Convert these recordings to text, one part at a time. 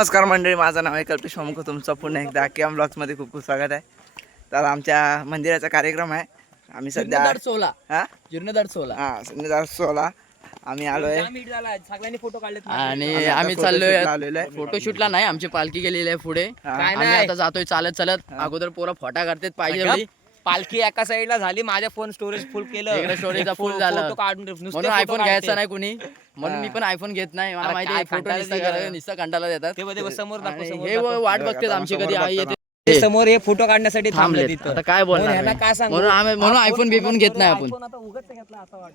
नमस्कार मंडळी, माझं नाव आहे कल्पेश मुख. तुमचं पुन्हा एकदा केएम ब्लॉग्समध्ये खूप खूप स्वागत आहे. तर आमच्या मंदिराचा कार्यक्रम आहे. आम्ही सध्या जीर्णोद्धार 16 आम्ही आलोय सगळ्यांनी फोटो काढले आणि आम्ही चाललोय फोटोशूटला नाही. आमची पालखी गेलेली आहे पुढे. आम्ही आता जातोय चालत चालत. अगोदर पोरं फोटा काढतात पाहिजे. पालखी एका साईडला झाली, माझ्या फोन स्टोरेज फुल केलं, इकडे स्टोरेजचा फुल झालं म्हणून आयफोन घ्यायचा नाही कुणी. म्हणून मी पण आयफोन घेत नाही. मला माहिती आहे फोटो निस्ता कंटाळा देतात. समोर हे वाट बघतात आमची कधी आई येते. समोर हे फोटो काढण्यासाठी थांबले. आता काय बोलणार म्हणून आयफोन बिफोन घेत नाही आपण.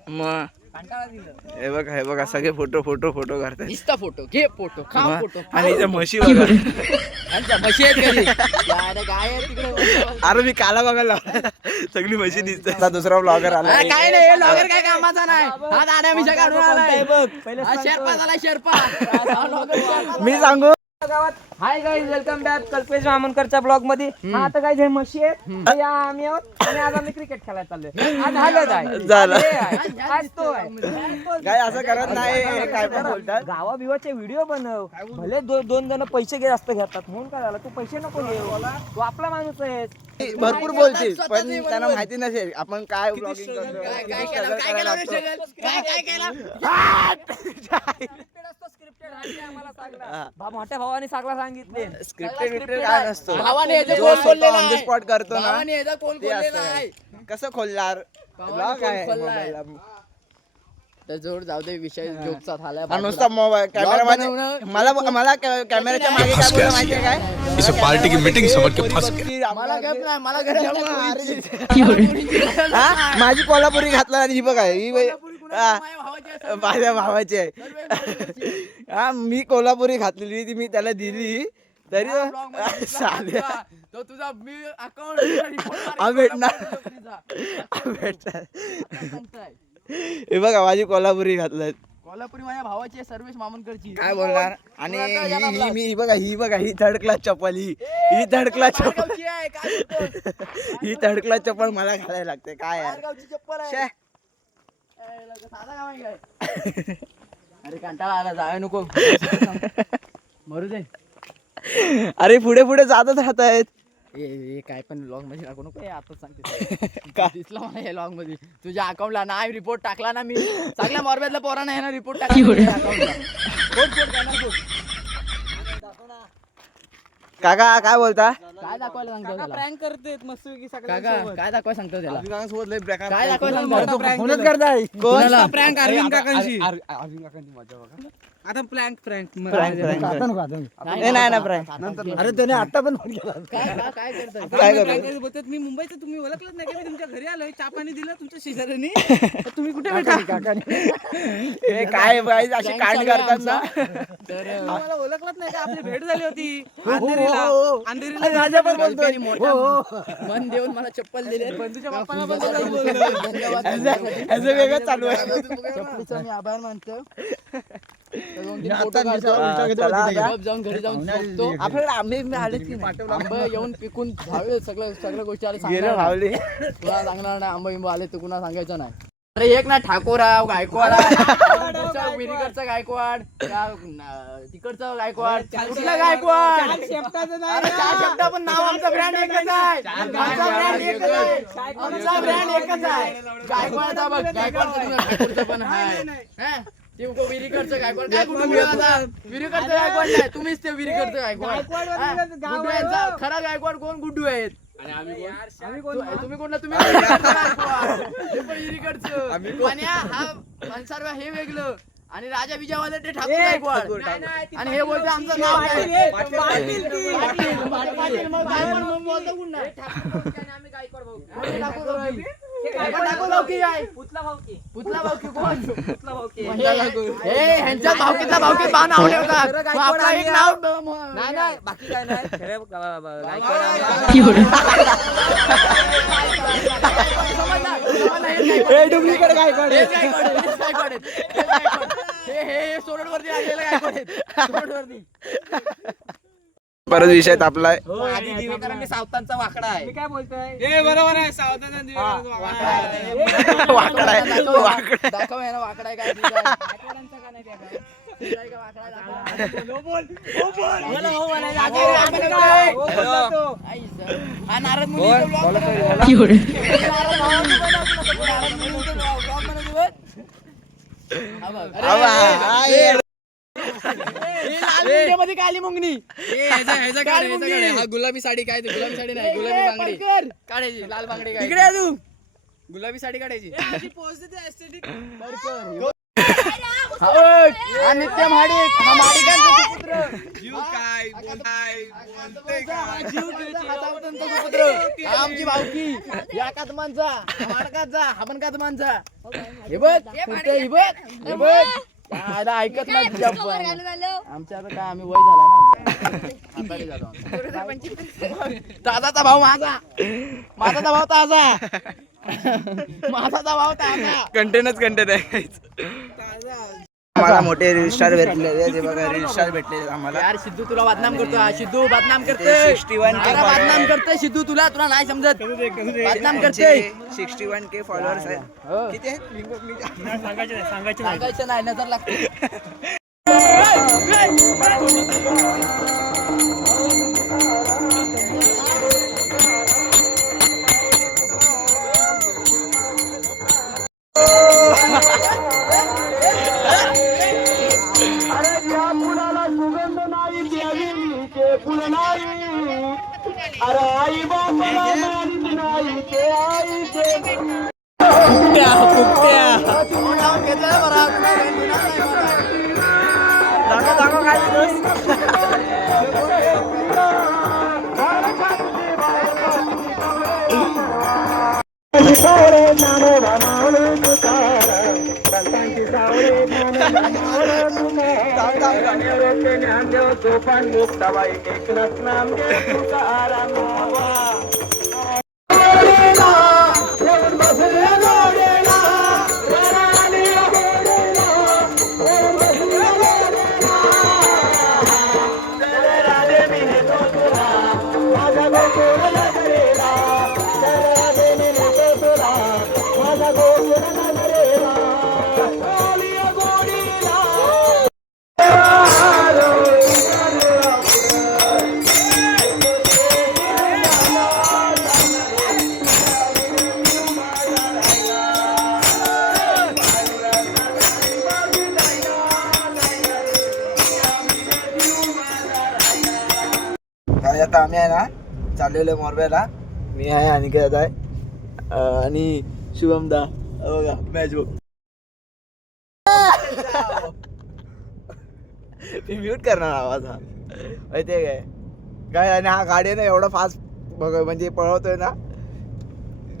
मग हे बघा सगळे फोटो करतात. निस्ता फोटो घे फोटो खा फोटो. आणि इथे म्हशी बघा. म्हशी आहेत घरी. गाय आहे तिकडे. अरे मी काला बघायला सगळी म्हशी दिसते. दुसरा ब्लॉगर आला. काय नाही ब्लॉगर काय कामाचा नाही. हा दाड्या मिशा काढून आलाय बघ. शेर्पा झाला शेर्पा. मी सांगू hi guys, welcome back Kalpesh मामनकरच्या ब्लॉग मध्ये. आता काय जे म्हशी आहेत या आम्ही आहोत आणि आज आम्ही क्रिकेट खेळायला चाललोय. आज हळद आहे, झालं. आज तो आहे. काय असं करत नाही. काय पण बोलतात. गावाबिवाचे व्हिडिओ बनव. भले दोन जण पैसे जास्त घेतात म्हणून काय झालं, तू पैसे नको घेऊ, तू आपला माणूस आहे. भरपूर बोलतील पण त्यांना माहिती नसेल आपण काय ब्लॉगिंग करतो. मोठ्या भावाने सगळं सांगितले. स्क्रिप्टेड काय नसतो. भावाने ऑन द स्पॉट करतो ना. कोण कसं खोलणार ब्लॉग आहे. जोड जाऊ दे. विषय जोकचा झाला. नुसता मोबाईल कॅमेरा मला कॅमेऱ्याच्या मागे काय बोलला माहितीये काय. इस पार्टी की मीटिंग समझ के फंस गया. मला गप नाही. मला माझी कोल्हापुरी घातला आणि ही बघा ही माझ्या भावाची आहे. हा मी कोल्हापुरी घातलेली ती मी त्याला दिली तरी तो तुझा मी अकाउंट भेटणार. हे बघा माझी कोल्हापुरी घातलाय. कोल्हापुरी माझ्या भावाची सर्व्हिस मामनकरची. काय बोलणार. आणि ही बघा ही थर्ड क्लास चप्पल. ही थर्ड क्लास चप्पल. ही थर्ड क्लास चप्पल मला घालायला लागते. काय यार अरे कंटाळा आला. जाय नको मरू दे. अरे पुढे जातच राहत आहेत. काय पण लॉग मध्ये टाकू नको. आताच सांगते दिसला मला हे लॉग मध्ये. तुझ्या अकाउंटला नाही रिपोर्ट टाकला ना मी. सगळ्या मॉर्बेतल्या पोरांना आहे ना रिपोर्ट टाकला. काका काय बोलता. काय दाखवायला सांगतो त्याला. प्रँक करतेत मस्त काका काय दाखवायला सांगतो त्याला. काय काय दाखवायला सांगतो. करताय प्रँक अरविंद काकांशी. मजा बघा. आता प्रँक नाही ना प्रँक. अरे त्याने आता पण काय बोलतात मी मुंबईचं, तुम्ही ओळखलंच नाही का. मी तुमच्या घरी आलोय, चहा पाणी दिलं तुमच्या शेजाऱ्यांनी. तुम्ही कुठे भेटा. काय अशी कांड करतात ना. तर मला ओळखलंच नाही का. आपली भेट झाली होती माझ्या पण मन देऊन मला चप्पल दिले. बंधूच्या बाप्पाला पण बोललो. वेगळं चालू आहे. चप्पलीचा मी आभार मानतो. जाऊन घरी जाऊन आंबा येऊन पिकून झाले. सगळ्या गोष्टी आले तुला सांगणार नाही. आंबा बिंबा आले तर कुणा सांगायचं नाही. अरे एक ना ठाकूरराव गायकवाड, विरीकरचा गायकवाड, तिकडचा गायकवाड, कुठला गायकवाड. शब्द पण नाव आमचा ब्रँड एकच आहे. आमचा ब्रँड एकच आहे. गायकवाडचा बघ. गायकवाडचा पण आहे. विरीकरचं गायकवाड. काय कुठं विरीकरचं गायकवाड नाही. तुम्हीच ते विरीकरचं गायकवाड. खरा गायकवाड कोण? गुड्डू आहेत. तुम्ही कोणला. तुम्ही विरीकरचं. सर्व हे वेगळं. आणि राजा विजयवाले ते ठाकूर गायकवाड. आणि हे बोलतो आमचं नाव ह्यांच्या भावकीतला भावकीत बाण आवडे होता. आपला एक नाव नाही बाकी काय नाही. डुप्लिकेट गायकवाड. हे सोडवरती आलेलं गायकवाड. परत विषय तापलाय. दिवेकरांनी सावतांचा वाकडा आहे. काय बोलतोय. बरोबर आहे. सावधान वाकडा आहे. दाखव याला वाकडा आहे काय. हा नारद मुनी मध्ये काली मुंगनी हा गुलाबी साडी काय ते गुलाबी साडी नाही गुलाबी बांगडी काढायची लाल बांगडी काय इकडे तू गुलाबी साडी काढायची हा नित्य महाडिक हा माडिकांचा सुपुत्र हा आमची भावकी या कातमांचा माडकाचा हा पण कातमांचा हे बघ हे बघ हे बघ ऐकत नाही तुझ्या आमच्या आता काय आम्ही वय झालाय ना दादाचा भाऊ माझा माझा भाऊ ताजा माझा भाऊ ताजा कंटेनच कंटेन आहे आम्हाला मोठे रील स्टार भेटले ते बघा रील स्टार भेटले आम्हाला यार सिद्धू तुला बदनाम करतो हा सिद्धू बदनाम करते 61K बदनाम करते सिद्धू तुला नाही समजत बदनाम करते 61K फॉलोअर्स आहे किती आहे सांगायचं नाही नजर लागते आता आम्ही आहे ना चाललेलो आहे मोरब्याला मी आहे अनिकेत आहे आणि शुभमदा बघा मॅच बघ मी म्यूट करणार आवाज हा माहिती आहे काय आणि हा गाडी ना एवढा फास्ट बघ म्हणजे पळवतोय ना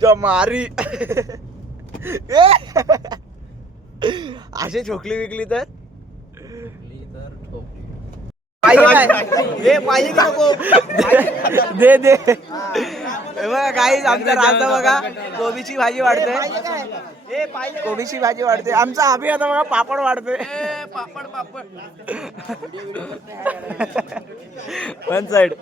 जो मारी अशी ठोकली विकली तर दे दे बघा काही आमचा राजा बघा कोबीची भाजी वाढते कोबीची भाजी वाढते आमचा आम्ही आता बघा पापड वाढतोय पापड वन साइड